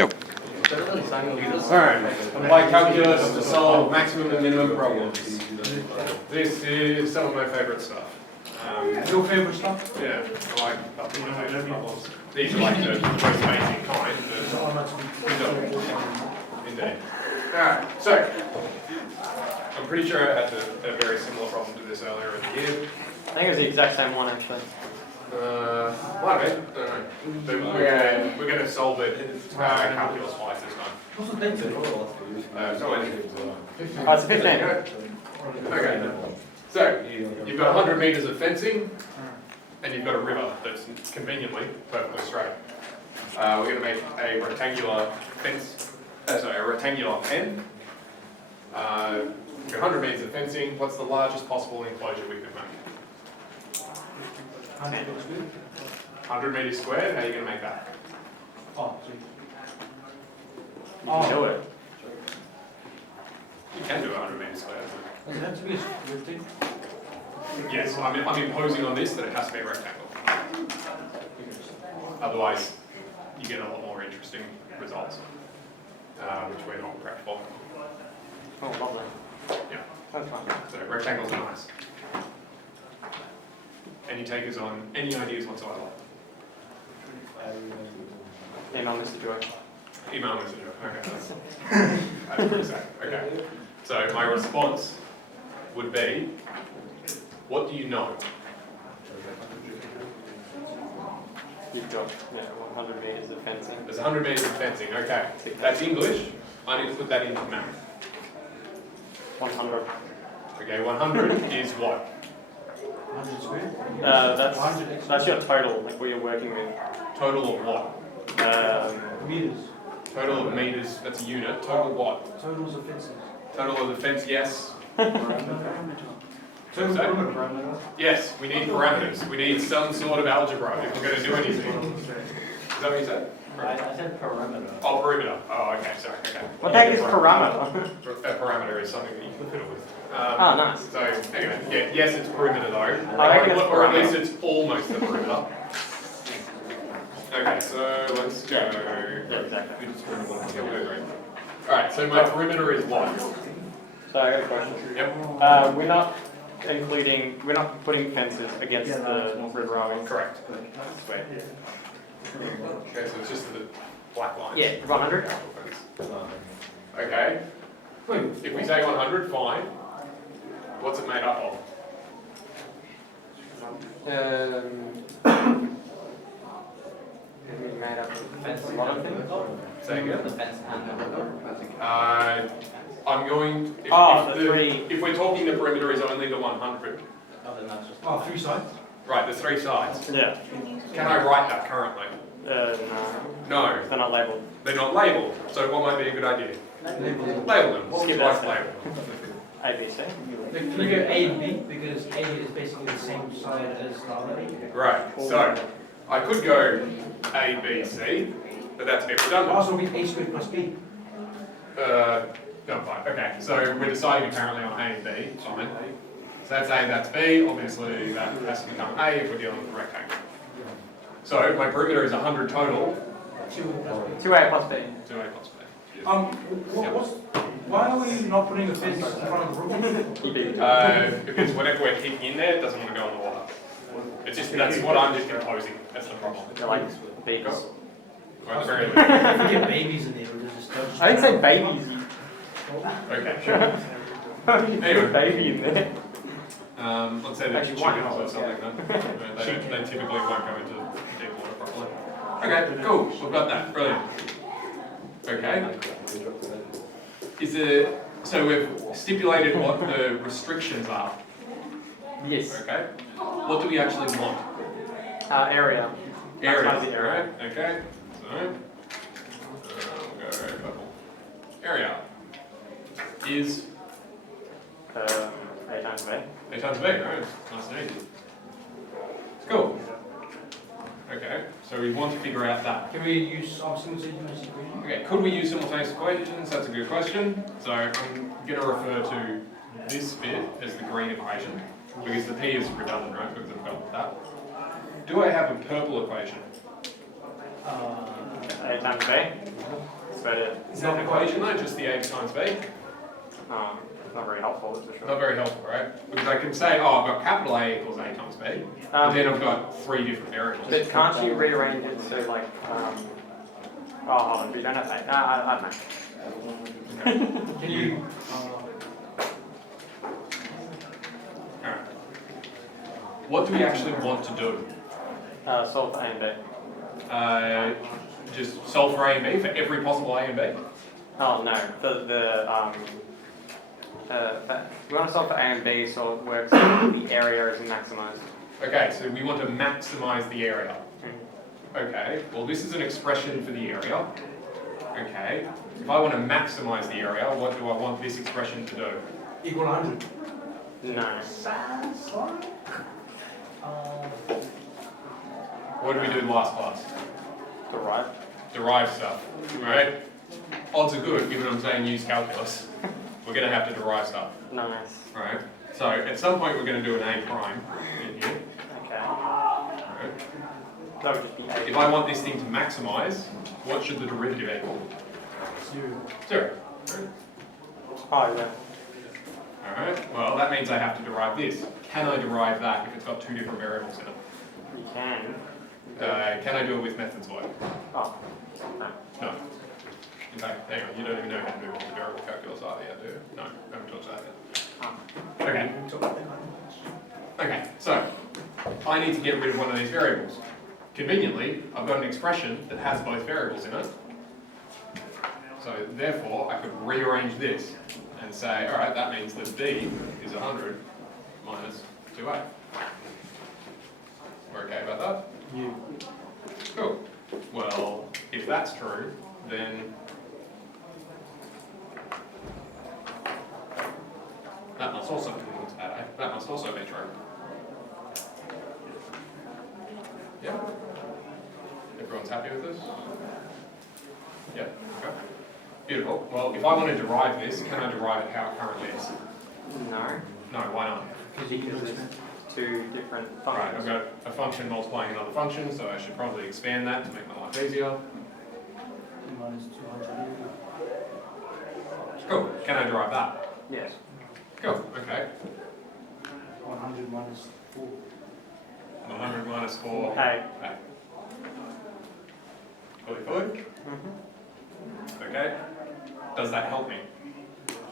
Go. Alright, apply calculus to solve maximum and minimum problems. This is some of my favourite stuff. Your favourite stuff? Yeah, I like my favourite problems. These are like the most basic kind, indeed. Alright, so, I'm pretty sure I had a very similar problem to this earlier in the year. I think it was the exact same one actually. Might have been, I don't know. But we're gonna solve it calculus wise this time. What's the date today? It's not anything. Oh, it's 15. Okay. So, you've got 100 metres of fencing, and you've got a river that's conveniently perfectly straight. We're going to make a rectangular fence, a rectangular pen. We've got 100 metres of fencing. What's the largest possible enclosure we could make? 100 metres squared. How are you going to make that? Oh, You can do it. You can do 100 metres squared. does it have to be a square thing? Yes, I'm imposing on this that it has to be a rectangle. Otherwise, you get a lot more interesting results, which we're not prepped for. Oh, lovely. Yeah, That's fine. so rectangles are nice. Any takers on any ideas whatsoever? Email Mr. George. Email me. Okay, that's pretty safe. Okay, so my response would be, what do you know? You've got 100 metres of fencing. There's 100 metres of fencing, okay. That's English, I need to put that into math. 100. Okay, 100 is what? 100 square? That's your total, like what you're working with. Total of what? Meters. Total of metres, that's a unit. Total what? Totals of fences. Total of the fence, yes. Total So? perimeter. Yes, we need parameters. We need some sort of algebra if we're going to do anything. Is that what you said? I said perimeter. Oh, perimeter. Oh, okay, sorry, okay. What the heck is parameter? A parameter is something that you can fiddle with. Oh, nice. So, anyway, yeah, yes, it's perimeter though. I reckon it's Or at least parameter. it's almost the perimeter. Okay, so let's go. Yeah, exactly. Yeah, we'll go green. Alright, so my perimeter is what? So I got a question. Yep, We're not putting fences against the river, are we? correct. Sweet. Okay, so it's just the black lines. Yeah, 100. Okay. If we say 100, fine. What's it made up of? We made up of fence, a lot of things. Say again? The fence and the river. I'm going. If we're talking the perimeter is only the 100. Oh, then that's just. Oh, 3 sides? Right, there's 3 sides. Yeah. Can I write that currently? No. No, They're not labelled. they're not labelled. So what might be a good idea? Label. Label them. What would Skip you like that to label? ABC. Can you go A and B? Because A is basically the same side as the other. Right, so I could go A, B, C, but that's a bit redundant. Also be A squared plus B. No, fine. Okay, so we're deciding apparently on A and B. Fine. So that's A, that's B. Obviously, that has to become A if we're dealing with a rectangle. So my perimeter is 100 total. 2 plus B. 2A plus B. 2A plus B. Why are we not putting a fence in front of the room? Because whatever we're keeping in there doesn't want to go in the water. It's just that's what I'm just imposing. That's the problem. They're like bees. Or at the very least. If we get babies in there, we'll just I didn't say babies. Okay, sure. Anyway, baby in there. Let's say they're Actually, chickens why not? or something then. They typically won't go into deep water properly. Okay, cool. We've got that. Brilliant. Okay. So we've stipulated what the restrictions are. Yes. Okay. What do we actually want? Area. Area. Maximize the area. Right, okay. So we'll go purple. Area is A times B. A times B, right? Nice and easy. Cool. Okay, so we want to figure out that. Can we use simultaneous equation? Okay, could we use simultaneous equations? That's a good question. So I'm going to refer to this bit as the green equation, because the P is redundant, right? Because I've got that. Do I have a purple equation? A times B. better. It's not an equation though, just the A times B. Not very helpful, that's for sure. Not very helpful, right? Because I can say, oh, I've got capital A equals A times B, but then I've got 3 different variables. But can't you rearrange it so like, oh, hold on, we don't have to, I don't know. Can you, Alright. What do we actually want to do? Solve for A and B. Just solve for A and B for every possible A and B? Oh, no, we want to solve for A and B so it works, the area is maximized. Okay, so we want to maximize the area. Okay, well this is an expression for the area. Okay, if I want to maximize the area, what do I want this expression to do? equal 100? No. What did we do last class? Derive. Derive stuff, right? Odds are good, given I'm saying use calculus. We're going to have to derive stuff. Nice. Right. So at some point we're going to do an A prime in here. Okay. Right. That would just be A. If I want this thing to maximize, what should the derivative equal? 0. Right. Oh, yeah. Alright, well that means I have to derive this. Can I derive that if it's got 2 different variables in it? You can. Can I do it with methods like? Oh, no. No. In fact, hang on, you don't even know how to do multivariable calculus either yet, do you? No, I haven't taught you that yet. Okay. Okay, so I need to get rid of one of these variables. Conveniently, I've got an expression that has both variables in it. So therefore, I could rearrange this and say, alright, that means that B is 100 minus 2A. We're okay about that? Yeah. Cool. Well, if that's true, then that must also be that must also be true. Yeah? Everyone's happy with this? Yeah, okay. Beautiful. Well, if I want to derive this, can I derive it how it currently is? No. No, why not? Because it's 2 different Right, I've functions. got a function multiplying another function, so I should probably expand that to make my life easier. Minus 200. Cool. Can I derive that? Yes. Cool. Okay. 100 minus 4. 100 minus 4. Hey. Okay. Fully? Okay. Does that help me?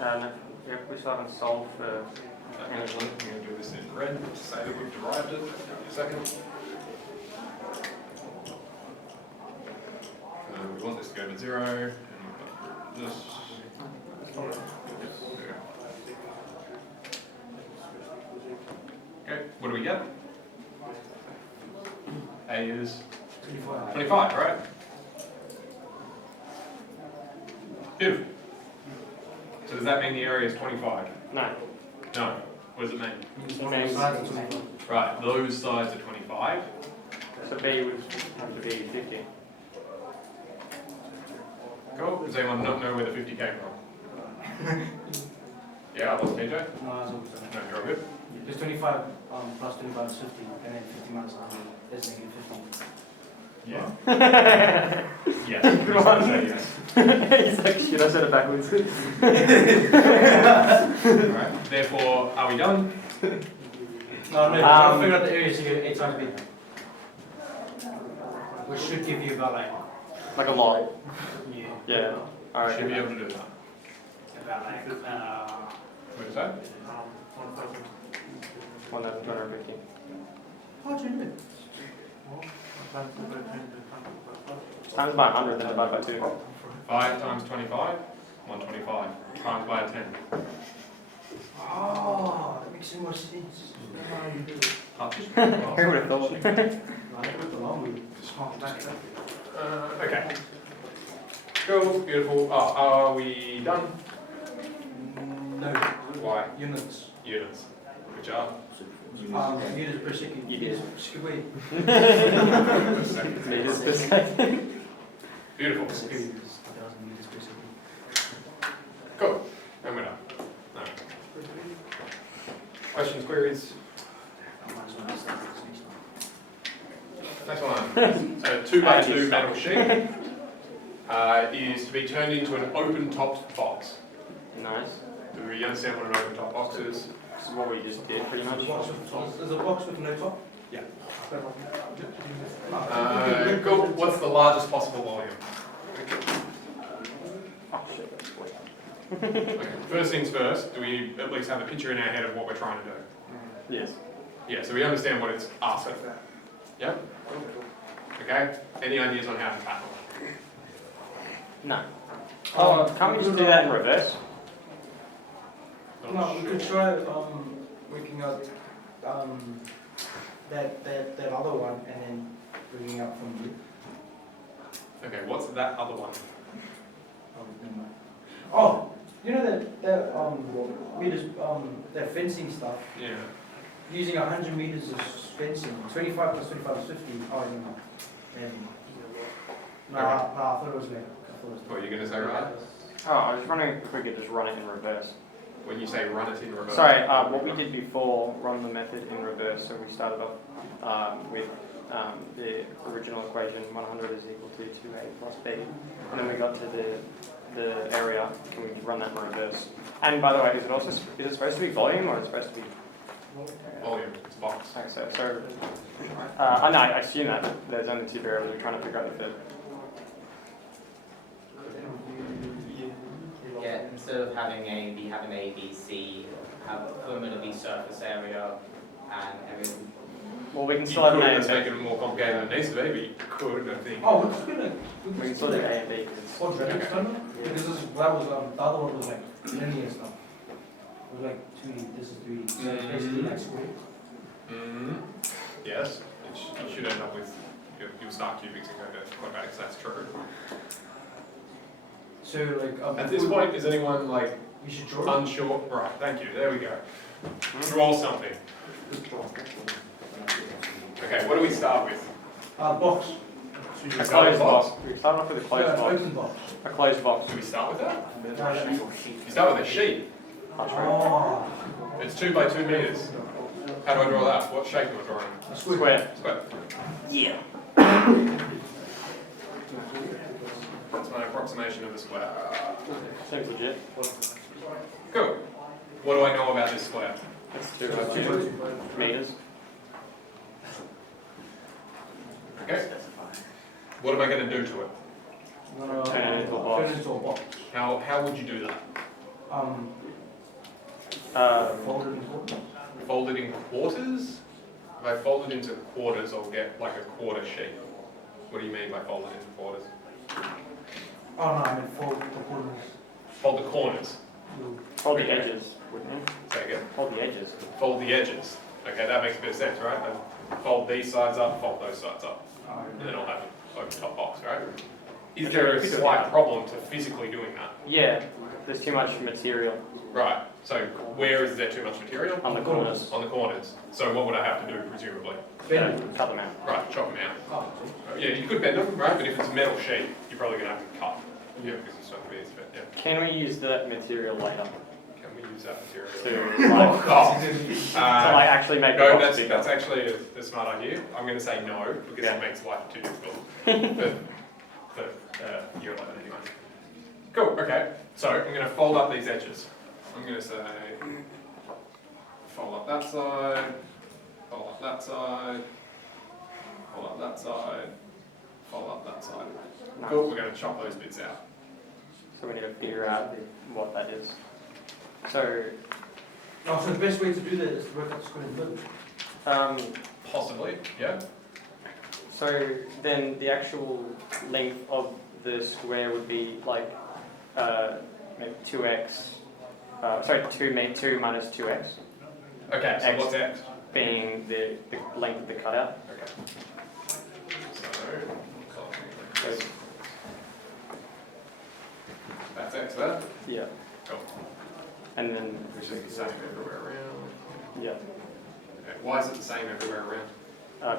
No. Yep, we still haven't solved for Actually, I'm going to do this in red to say that we've derived it. Give me a second. We want this to go to 0. And we've got this. Okay, what do we get? A is 25, right? Beautiful. So does that mean the area is 25? No. No. What does it mean? Means Right, those sides are 25. So B would have to be 50. Cool. Does anyone not know where the 50 came from? Yeah, I lost TJ. No, that's all good. No, you're all good. There's 25 plus 25 is 50, and then 50 minus 100 is negative 50. Yeah. Yes. Come on. Yes. He's like, shit, I said it backwards. Alright. Therefore, are we done? No, no, I'll figure out the area so you get 8 times B. Which should give you about Like a lot. yeah. Yeah. Alright. Should be able to do that. About What is that? 1,250. How'd you do it? Times by 100, then divide by 2. 5 times 25? 125. Times by a 10. Oh, that makes so much sense. Who would have thought? Okay. Cool, beautiful. Oh, are we done? No. Why? Units. Units. Which are? Units per second. Units. Wait. Meters per second. Beautiful. Cool. And we're done. No. Questions, queries? Next one. So 2 by 2 metal sheet. is to be turned into an open-topped box. Nice. Do we understand what an open-top box is? This is what we just did, pretty much. There's a box with no top? Yeah. No. Cool. What's the largest possible volume? Oh shit, that's weird. Okay. First things first, do we at least have a picture in our head of what we're trying to do? Yes. Yeah, so we understand what it's asking. Yeah? Okay? Any ideas on how to tackle it? No. Oh, can't we just do that in reverse? Not No, we sure. could try working out that other one and then bringing out from you. Okay, what's that other one? Never mind. Oh, you know that meters that fencing stuff. Yeah. Using 100 meters of fencing, 25 plus 25 is 50. Oh, no. No, I thought it was like. What are you going to say, right? Oh, I was wondering if we could just run it in reverse. When you say run it in reverse. Sorry, what we did before, run the method in reverse. So we started off with the original equation, 100 is equal to 2a plus b. And then we got to the area, can we run that in reverse? And by the way, is it supposed to be volume or is it supposed to be? Volume, it's a box. Okay, so I know, I assume that there's only two variables, we're trying to figure out the third. Yeah, instead of having A, B, having A, B, C, have perimeter be surface area and everything. Well, we can You still have an could A and just make B. it more complicated than it needs to be, but you could, I think. Oh, we're just gonna. We can still do A and B because it's... Quadratic, because that was the other one was like linear stuff. It was like 2D, this is 3D. So it's basically like square. Yes, you should end up with, you'll start cubics and go to quadratics, that's true. So like At this point, is anyone like we should draw it. unsure? Right, thank you, there we go. Draw something. Okay, what do we start with? Box. A closed box. We start off with a closed box. Open box. A closed box. Do we start with that? No, You start with a sheet. I'll show Oh. It's 2 by 2 meters. How do I draw that? What shape do I draw in? A you. square. Square. Square. Yeah. That's my approximation of the square. Seems legit. Cool. What do I know about this square? It's 2 by 2 meters. Okay. What am I going to do to it? Turn it into a box. Turn it into a box. How would you do that? Fold it in quarters. Fold it in quarters? If I fold it into quarters, I'll get like a quarter sheet. What do you mean by fold it into quarters? Oh no, I mean fold the corners. Fold the corners. Hold the edges, wouldn't you? Say again. Hold the edges. Fold the edges. Okay, that makes a bit of sense, right? I fold these sides up, fold those sides up. And then I'll have an open top box, right? Is there a slight problem to physically doing that? Yeah, there's too much material Right, so where is there too much material? on the corners. On the corners. So what would I have to do, presumably? Cut them out. Right, chop them out. Oh, Yeah, you could bend them, right? But if it's a metal sheet, you're probably going to have to cut. Yeah, because it's not going to be as fit, yeah. Can we use that material later Can we use that material? to like actually make the No, box bigger? that's actually a smart idea. I'm going to say no, because Yeah. it makes life too difficult. for year 11 anyway. Cool, okay. So I'm going to fold up these edges. I'm going to say, fold up that side, fold up that side, fold up that side, fold up that side. Nice. Cool, we're going to chop those bits out. So we need to figure out what that is. So, Oh, so the best way to do that is to work out the square and middle. Possibly, yeah. so then the actual length of the square would be like maybe 2x. Sorry, 2 minus 2x Okay, so X. what's X? being the length of the cutout. Okay. So, That's X there. yeah. Cool. And then, Which is the same everywhere around. yeah, Okay. Why is it the same everywhere around?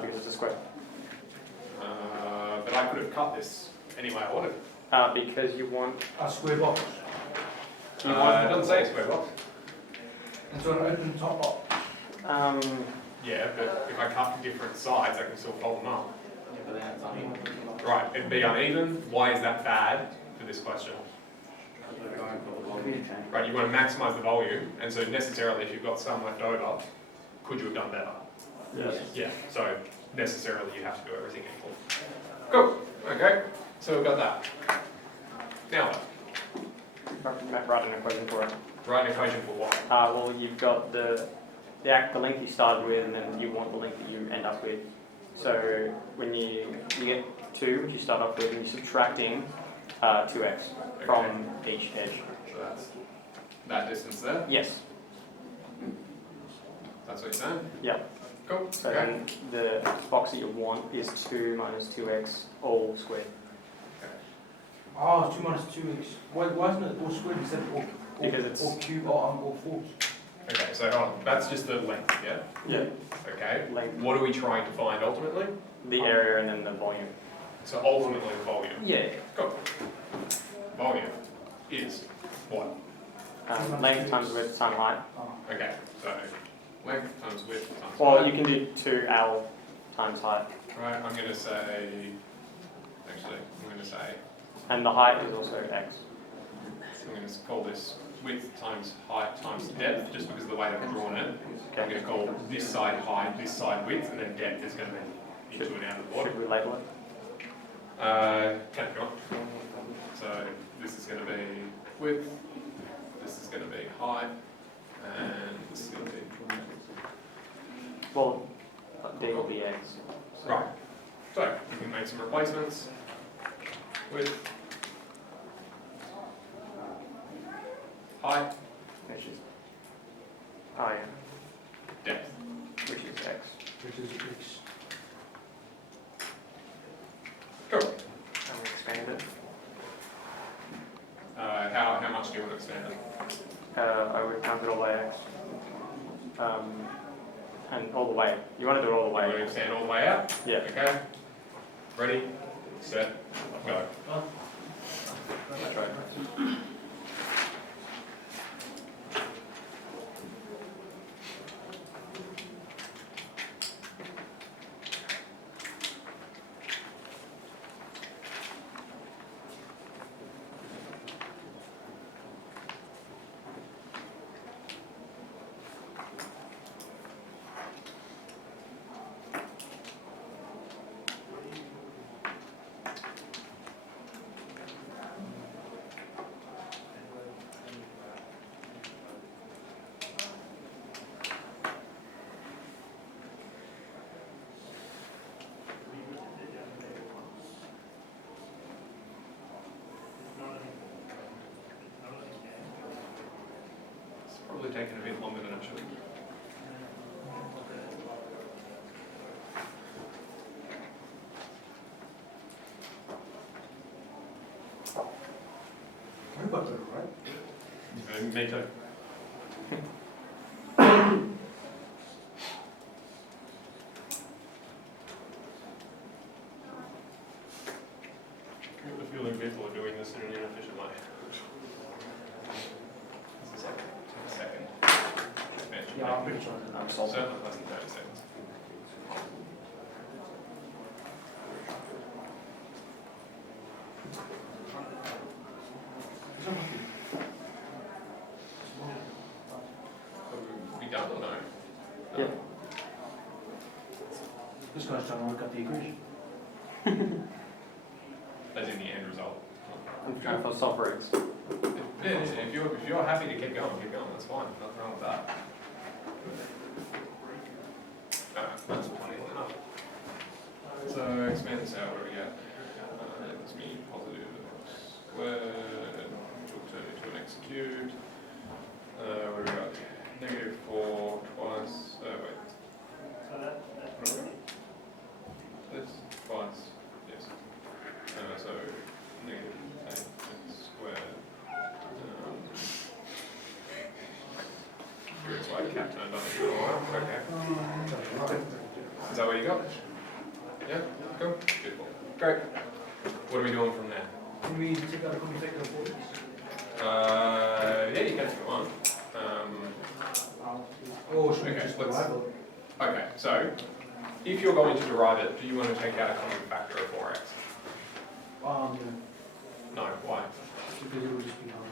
because it's a square. But I could have cut this any way I wanted. Because you want, A square box. It doesn't say square box. And so an open top box. Yeah, but if I cut different sides, I can still fold them up. Yeah, but then it's only Right, it'd be uneven. Why is that bad for this question? Right, you want to maximise the volume, and so necessarily if you've got some left over, could you have done better? Yes. Yeah, so necessarily you have to do everything equal. Cool, okay, so we've got that. Now what? Write an equation for it. Write an equation for what? Well, you've got the length you started with, and then you want the length that you end up with. So when you get 2, which you start off with, and you're subtracting 2x from each edge. So that's that distance there? Yes. That's what you're saying? Yeah. Cool, So okay. then the box that you want is 2 minus 2x all squared. Oh, 2 minus 2x. Why isn't it all squared instead of all Because it's- all cube or all fours? Okay, so hold on, that's just the length, yeah? Yeah. Okay, Length, what are we trying to find ultimately? the area, and then the volume. So ultimately the volume. Yeah. Cool. Volume is what? Length times width times height. Oh. Okay, so length times width times Well, height. you can do 2L times height. Right, I'm going to say, actually, I'm going to say, And the height is also x. I'm going to call this width times height times depth, just because of the way I've drawn it. I'm going to call this side height, this side width, and then depth is going to be into and out of the water. Should we label it? Can if you want. So this is going to be width, this is going to be height, and this is going to be... Well, D will be x. So Right. So we can make some replacements. Width, height, Which is, oh yeah, depth. which is x. Which is x. Cool. And we expand it. How much do you want to expand it? I would count it all by x. And all the way. You want to do it all the You want to way. expand all the way out? Yeah. Okay. Ready, set, go. That's right. It's probably taking a bit longer than it should. I got that right. Me too. I have a feeling people are doing this in an inefficient way. This is like a second. expansion. Yeah, I'm pretty sure. Certainly less than 30 seconds. Are we done or no? Yeah. This guy's trying to work out the equation. As in the end result. I'm trying to solve for x. Yeah, if you're happy to keep going, that's fine, nothing wrong with that. That's plenty enough. So expand this out, what do we get? That's me positive squared, will turn into an x cubed. What do we got? Negative 4 twice, wait. This twice, yes. So negative 8x squared. Here's why the cat turned on the drawer. Okay. Is that what you got? Yeah? Cool. Beautiful. Great. What are we doing from there? Can we take out a common factor of 4x? Yeah, you can if you want. Or should we Okay, just let's- derive it? Okay, so if you're going to derive it, do you want to take out a common factor of 4x? No, No, why? because it would just be harder.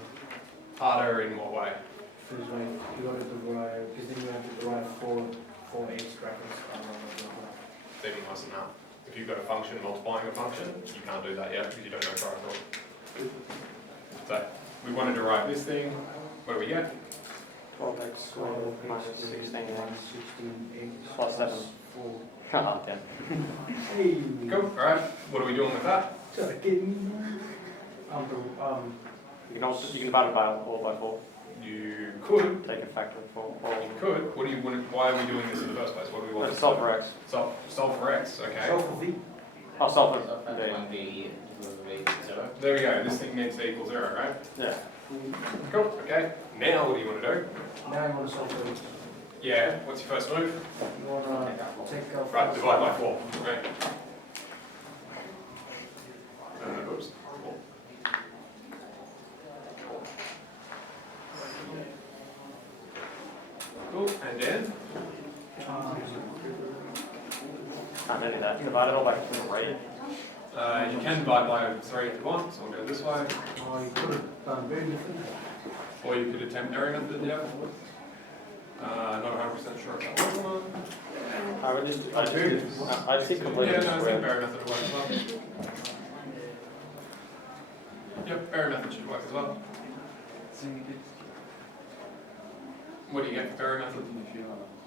Harder in what way? Because like, you got to derive, because then you have to derive four x brackets. It's even less than that. If you've got a function multiplying a function, you can't do that yet because you don't know triangle. So we want to derive this thing. What do we get? 12x squared minus 16x 16x plus 7. 4. Ah, 10. Hey! Cool. All right. What are we doing with that? Trying to get me. You can divide it by all by 4. You could. Take a factor of 4. Or You could. What do you want? Why are we doing this in the first place? What do we want? let's solve for x. Solve for x. Okay. Solve for v. I'll solve So for that the one be equals v 0. There we go. This thing needs to equal 0, right? yeah. Cool. Okay. Now what do you want to do? Now you want to solve for x. Yeah. What's your first move? You want to take out. Right. Divide by 4. Right. Oops. Cool. And then. Can't do that. Divide it all by 3. You can divide by 3 if you want, so we'll go this way. Oh, you could have done very different. Or you could attempt area method, yeah. Not 100% sure if that was one. I think completely Yeah, no, I think square. area method will work as well. Yep, area method should work as well. What do you get for area method?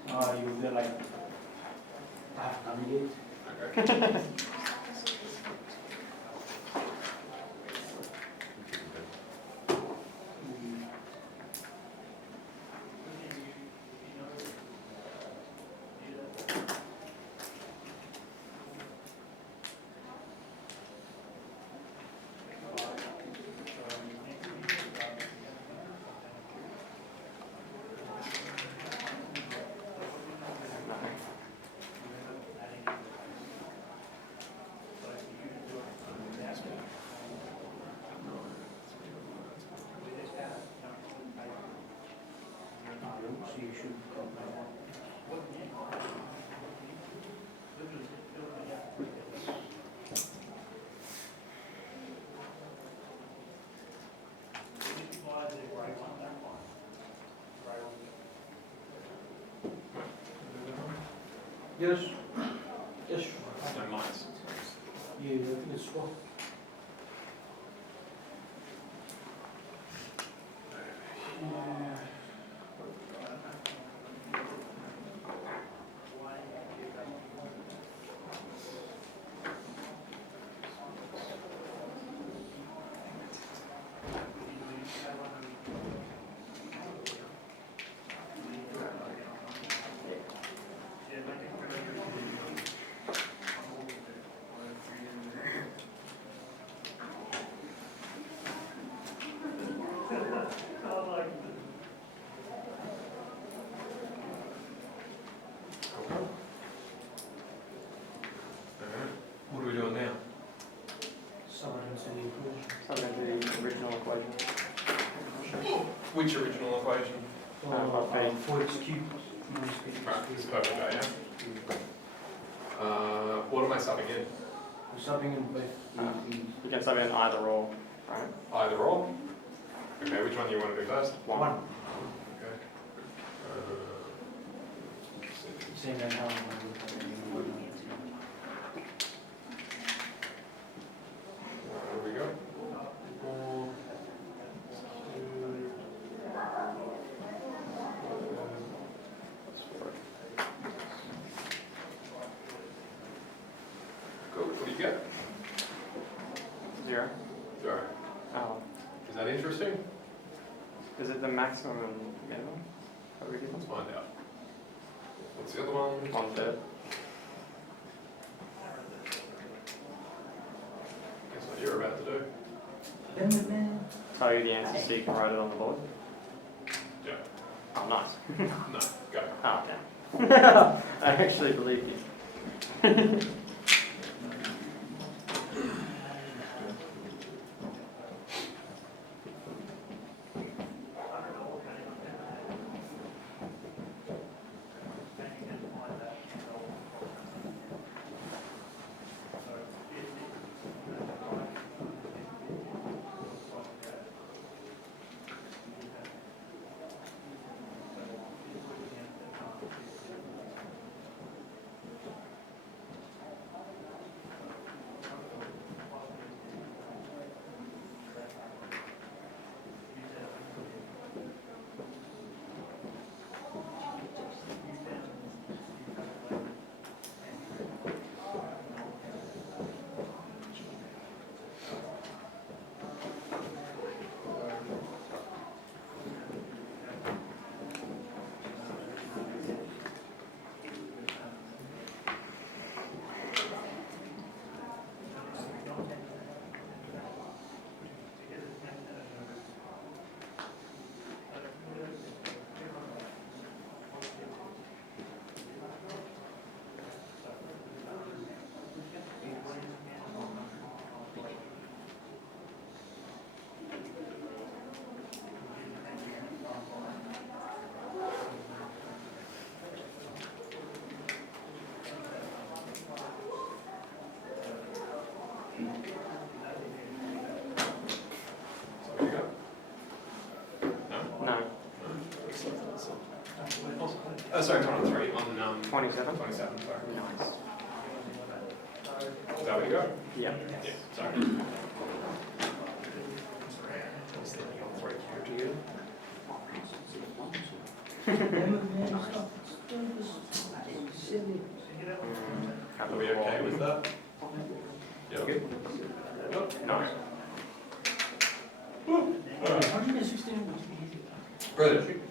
You get like. Navigate. Okay. So you should go by Yes. Yes. No minus. Yeah, it's what? What are we doing now? Someone into the equation. Something to the original equation. Which original equation? Okay. 4x cubed minus Right, it's perfect, yeah. What am I subbing in? We're subbing in both these. You can sub in either or, right? Either or? Okay, which one do you want to do first? One. Okay. Same as how There we go. Cool, what do you get? 0. 0. Oh. Is that interesting? Is it the maximum and minimum? That we give Let's them? find out. What's the other one? 1/3. Guess what you're about to do? Tell you the answer so you can write it on the board. Yeah. Oh, nice. No, go. Oh, damn. I actually believe you. that what you got? Yeah. Yeah, sorry. I was thinking on 3 here. Are we okay with that? Yeah. Good. Yep, nice. 116. Brilliant.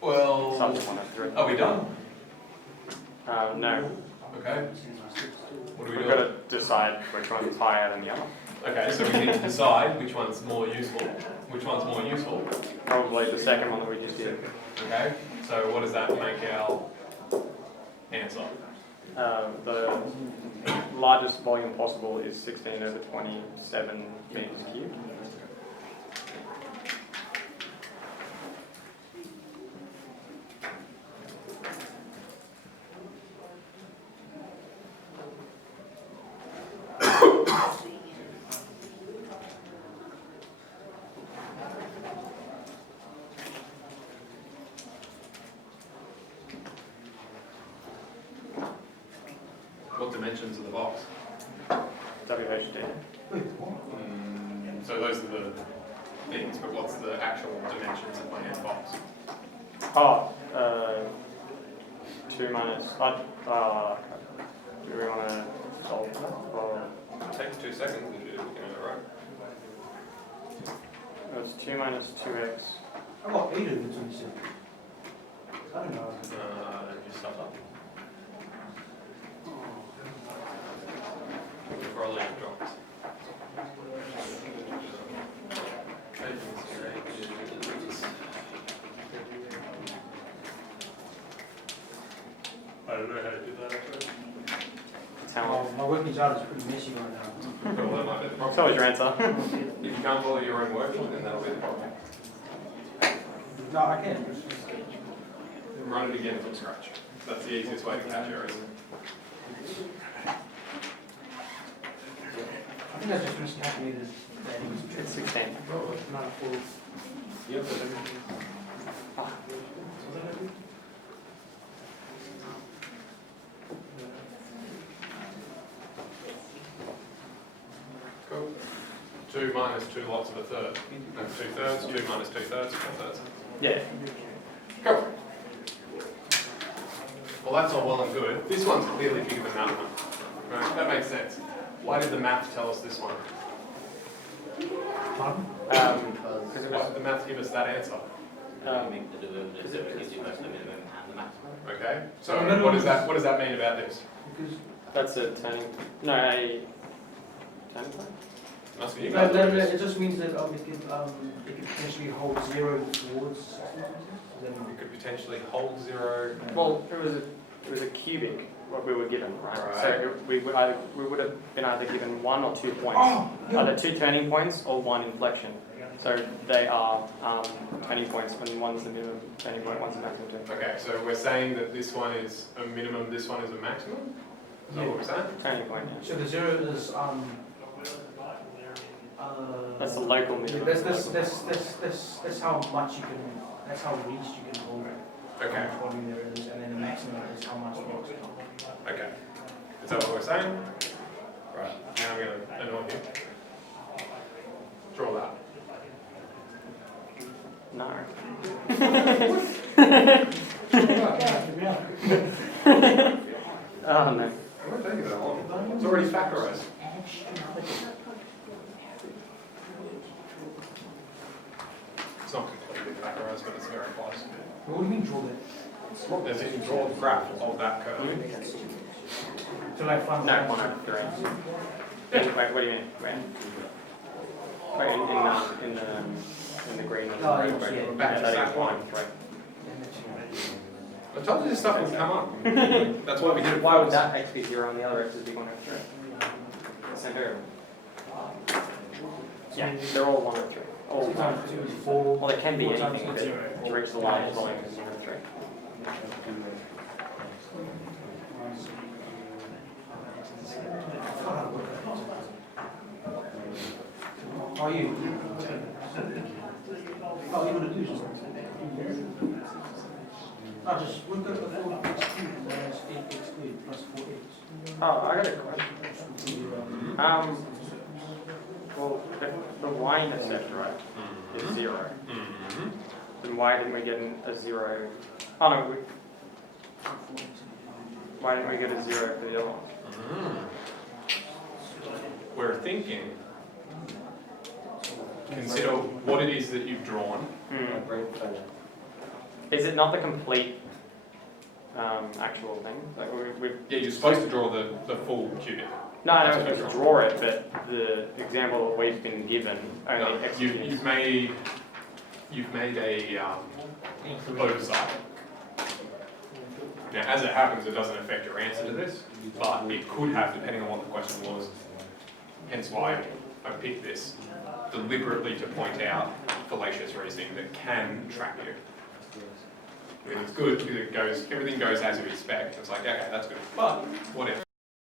Well, Subject 103. are we done? No. Okay. What do we We've do? got to decide which one's higher than the other. Okay, so we need to decide which one's more useful. Which one's more useful? Probably the second one that we just did. Okay, so what does that make our answer? The largest volume possible is 16 over 27 meters cubed. What dimensions of the box? WHD. So those are the things, but what's the actual dimensions of my end box? Oh, 2 minus. Do we want to solve that? Or Take 2 seconds and do it, right? it's 2 minus 2x. I got 8 over 27. I don't know. You start up. Probably dropped. I don't know how to do that actually. Talent. My working chart is pretty messy right now. Well, that might be the It's problem. always your answer. If you can't follow your own workbook, then that'll be the problem. No, I can. Run it again from scratch. That's the easiest way to catch errors. I think I just miscalculated that. It's 16. Not a full. Yep. Cool. 2 minus 2 lots of a third. That's 2/3. 2 minus 2/3, 4/3. Yeah. Go. Well, that's all well and good. This one's clearly bigger than that one. Right, that makes sense. Why did the math tell us this one? Pardon? Because it Why was. did the math give us that answer? Make the derivative, so it gives you both the minimum and the maximum. Okay. So what does that mean about this? Because That's a turning. No, a turning point? Must be you no, guys. no, no, it just means that it could potentially hold 0 towards. Then It could potentially hold 0. Well, it was a cubic what we were given, right? Right. So we would have been either given 1 or 2 points, Oh, yeah. either 2 turning points or 1 inflection. So they are turning points, and one's the minimum turning point, one's the maximum turning point. Okay, so we're saying that this one is a minimum, this one is a maximum? Is that what we're saying? Turning point, yeah. So the 0 is That's the local minimum. that's how much you can. That's how least you can hold. Okay, How much volume there is, and then the maximum is how much box. okay. Is that what we're saying? Right, now I'm going to annoy you. Draw that. No. Oh no. It won't take you that long. It's already factorized. It's not completely factorized, but it's very close. What do you mean draw that? As if you draw the graph of that curve. To like find No, 103. Wait, what do you mean? Where? Wait, in the green. Oh, yeah. Back to that stack is one. 103. I told you this stuff would come up. That's why we did it. Why would that x be 0 and the other x is big 103? It's inherent. Yeah, they're all 103. All 2 times 2 is 4. Well, it can be 4 times anything, 2 but is 0. to reach the largest volume is 103. How are you? Oh, you would have used it. I just look at the full 6 cubes and then it's exclude plus 4x. Oh, I got a question. Well, if the y-intercept, right, is 0, then why didn't we get a 0? Oh no, why didn't we get a 0 for the other one? We're thinking, consider what it is that you've drawn. Is it not the complete actual thing? Like Yeah, you're supposed to draw the full cubic. no, I That's know what we're you're supposed to draw it, but the example that we've been given only No, executes. you've made a oversight. Now, as it happens, it doesn't affect your answer to this, but it could have, depending on what the question was. Hence why I picked this deliberately to point out fallacious reasoning that can trap you. I mean, it's good because everything goes as you expect. It's like, okay, that's good, but what if?